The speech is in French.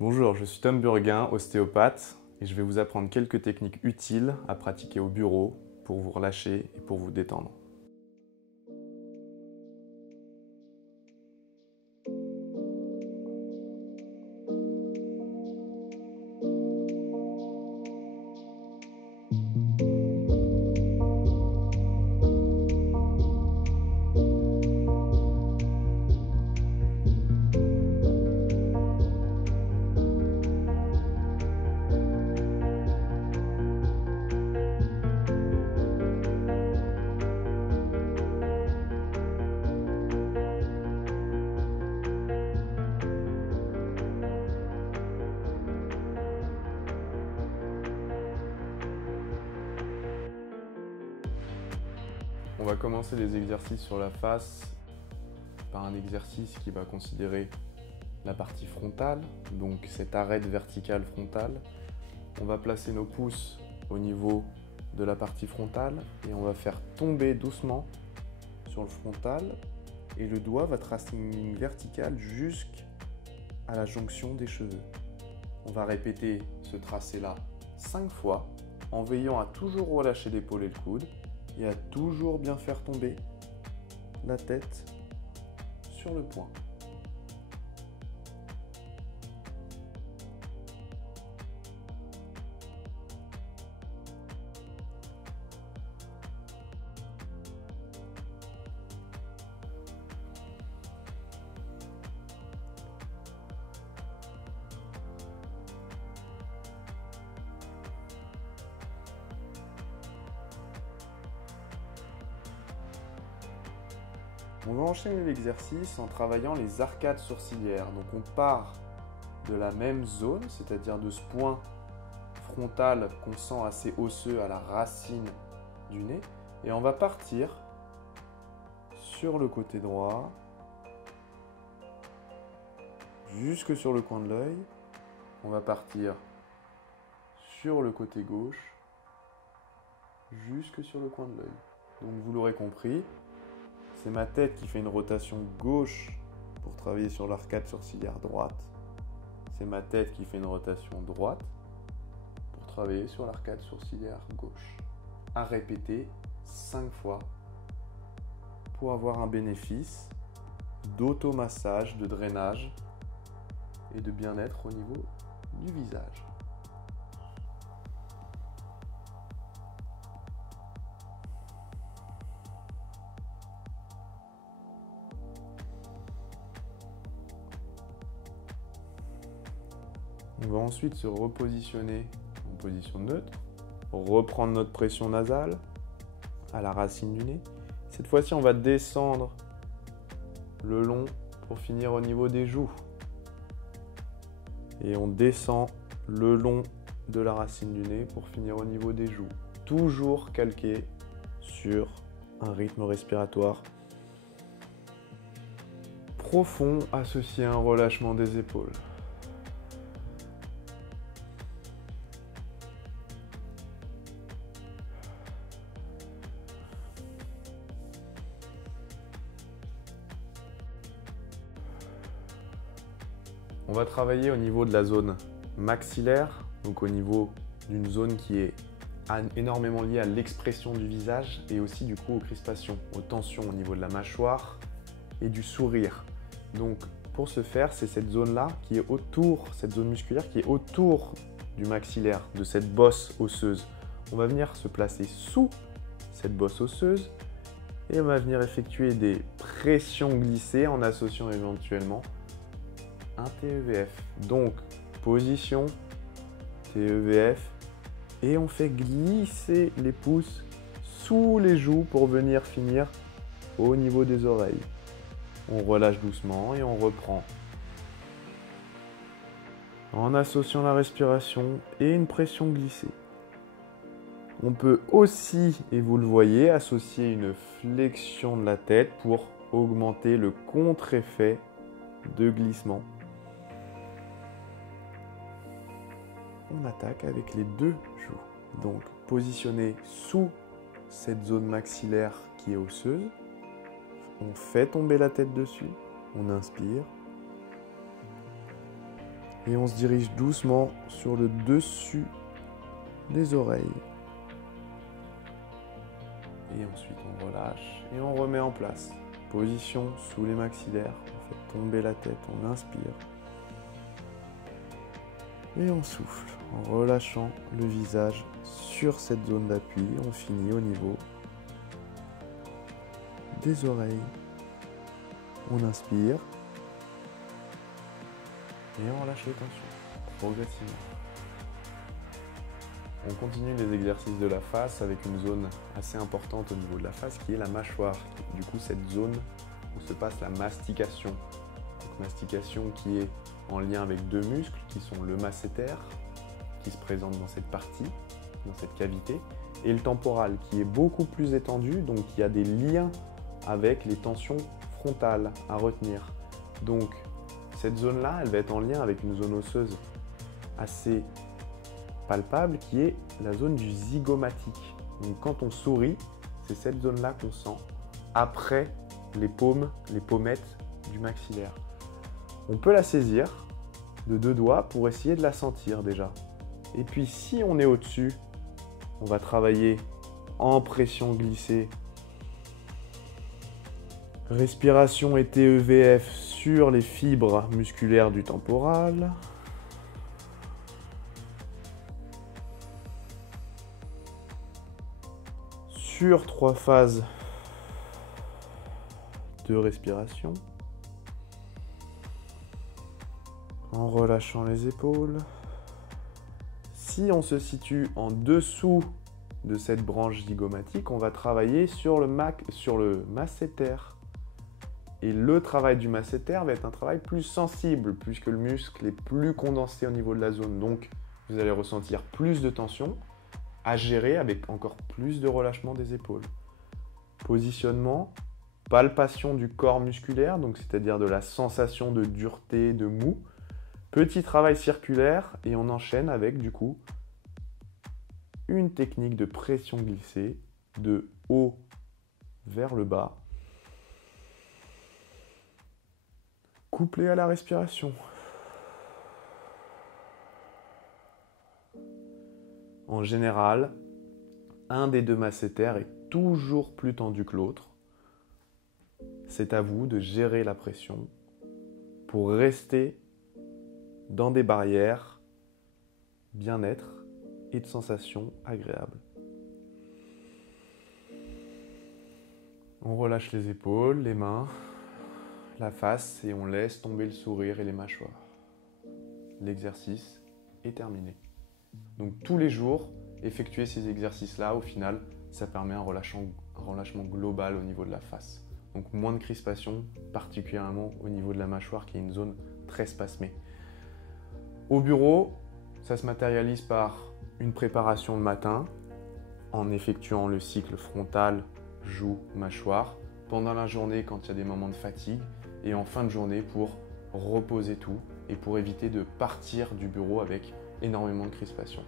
Bonjour, je suis Tom Burguin, ostéopathe, et je vais vous apprendre quelques techniques utiles à pratiquer au bureau pour vous relâcher et pour vous détendre. On va commencer les exercices sur la face par un exercice qui va considérer la partie frontale, donc cette arête verticale frontale. On va placer nos pouces au niveau de la partie frontale et on va faire tomber doucement sur le frontal et le doigt va tracer une ligne verticale jusqu'à la jonction des cheveux. On va répéter ce tracé-là 5 fois en veillant à toujours relâcher l'épaule et le coude et à toujours bien faire tomber la tête sur le poing. On va enchaîner l'exercice en travaillant les arcades sourcilières. Donc on part de la même zone, c'est-à-dire de ce point frontal qu'on sent assez osseux à la racine du nez. Et on va partir sur le côté droit, jusque sur le coin de l'œil. On va partir sur le côté gauche, jusque sur le coin de l'œil. Donc vous l'aurez compris, c'est ma tête qui fait une rotation gauche pour travailler sur l'arcade sourcilière droite. C'est ma tête qui fait une rotation droite pour travailler sur l'arcade sourcilière gauche. À répéter 5 fois pour avoir un bénéfice d'automassage, de drainage et de bien-être au niveau du visage. On va ensuite se repositionner en position neutre, reprendre notre pression nasale à la racine du nez. Cette fois-ci, on va descendre le long pour finir au niveau des joues. Et on descend le long de la racine du nez pour finir au niveau des joues. Toujours calqué sur un rythme respiratoire profond associé à un relâchement des épaules. On va travailler au niveau de la zone maxillaire, donc au niveau d'une zone qui est énormément liée à l'expression du visage et aussi du coup aux crispations, aux tensions au niveau de la mâchoire et du sourire. Donc pour ce faire, c'est cette zone-là qui est autour, cette zone musculaire qui est autour du maxillaire, de cette bosse osseuse. On va venir se placer sous cette bosse osseuse et on va venir effectuer des pressions glissées en associant éventuellement un TEVF. Donc, position, TEVF, et on fait glisser les pouces sous les joues pour venir finir au niveau des oreilles. On relâche doucement et on reprend. En associant la respiration et une pression glissée. On peut aussi, et vous le voyez, associer une flexion de la tête pour augmenter le contre-effet de glissement. On attaque avec les deux joues. Donc, positionné sous cette zone maxillaire qui est osseuse. On fait tomber la tête dessus. On inspire. Et on se dirige doucement sur le dessus des oreilles. Et ensuite on relâche et on remet en place. Position sous les maxillaires. On fait tomber la tête, on inspire. Et on souffle en relâchant le visage sur cette zone d'appui. On finit au niveau des oreilles. On inspire. Et on relâche les tensions, progressivement. On continue les exercices de la face avec une zone assez importante au niveau de la face qui est la mâchoire. Du coup, cette zone où se passe la mastication. Donc, mastication qui est en lien avec deux muscles qui sont le masséter, qui se présente dans cette partie, dans cette cavité, et le temporal qui est beaucoup plus étendu, donc qui a des liens avec les tensions frontales à retenir. Donc, cette zone-là, elle va être en lien avec une zone osseuse assez palpable qui est la zone du zygomatique. Donc quand on sourit, c'est cette zone-là qu'on sent après les paumes, les pommettes du maxillaire. On peut la saisir de deux doigts pour essayer de la sentir déjà. Et puis si on est au-dessus, on va travailler en pression glissée. Respiration et TEVF sur les fibres musculaires du temporal. Sur 3 phases de respiration. En relâchant les épaules. Si on se situe en dessous de cette branche zygomatique, on va travailler sur le masséter. Et le travail du masséter va être un travail plus sensible, puisque le muscle est plus condensé au niveau de la zone. Donc, vous allez ressentir plus de tension à gérer avec encore plus de relâchement des épaules. Positionnement, palpation du corps musculaire, donc c'est-à-dire de la sensation de dureté, de mou. Petit travail circulaire et on enchaîne avec du coup une technique de pression glissée de haut vers le bas, couplée à la respiration. En général, un des deux masséters est toujours plus tendu que l'autre. C'est à vous de gérer la pression pour rester dans des barrières bien-être et de sensations agréables. On relâche les épaules, les mains, la face et on laisse tomber le sourire et les mâchoires. L'exercice est terminé. Donc tous les jours, effectuer ces exercices-là, au final, ça permet un relâchement global au niveau de la face. Donc moins de crispation, particulièrement au niveau de la mâchoire qui est une zone très spasmée. Au bureau, ça se matérialise par une préparation le matin, en effectuant le cycle frontal, joue, mâchoire, pendant la journée quand il y a des moments de fatigue, et en fin de journée pour reposer tout et pour éviter de partir du bureau avec énormément de crispation.